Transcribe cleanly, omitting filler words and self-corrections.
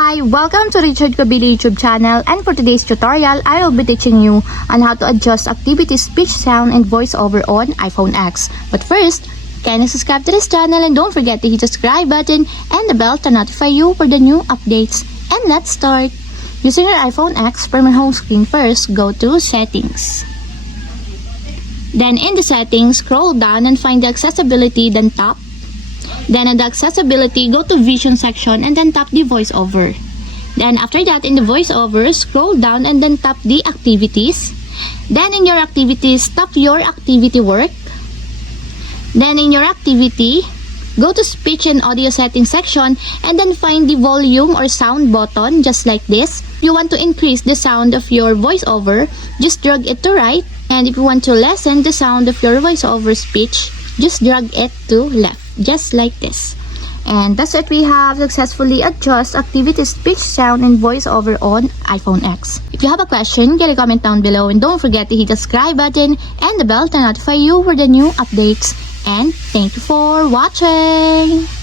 Hi, welcome to Richard Kabili YouTube channel, and for today's tutorial, I will be teaching you on how to adjust activity, speech, sound, and voiceover on iPhone X. But first, kindly subscribe to this channel and don't forget to hit the subscribe button and the bell to notify you for the new updates. And let's start. Using your iPhone X, from your home screen first, go to Settings. Then in the settings, scroll down and find the accessibility, then tap. Then in the accessibility, go to vision section and then tap the voiceover. Then after that, in the voiceover, scroll down and then tap the activities. Then in your activities, tap your activity work. Then in your activity, go to speech and audio settings section and then find the volume or sound button just like this. If you want to increase the sound of your voiceover, just drag it to right. And if you want to lessen the sound of your voiceover speech, just drag it to left, just like this. And that's it. We have successfully adjust activity, speech, sound, and voiceover on iPhone X. If you have a question, get a comment down below and don't forget to hit the subscribe button and the bell to notify you for the new updates. And thank you for watching!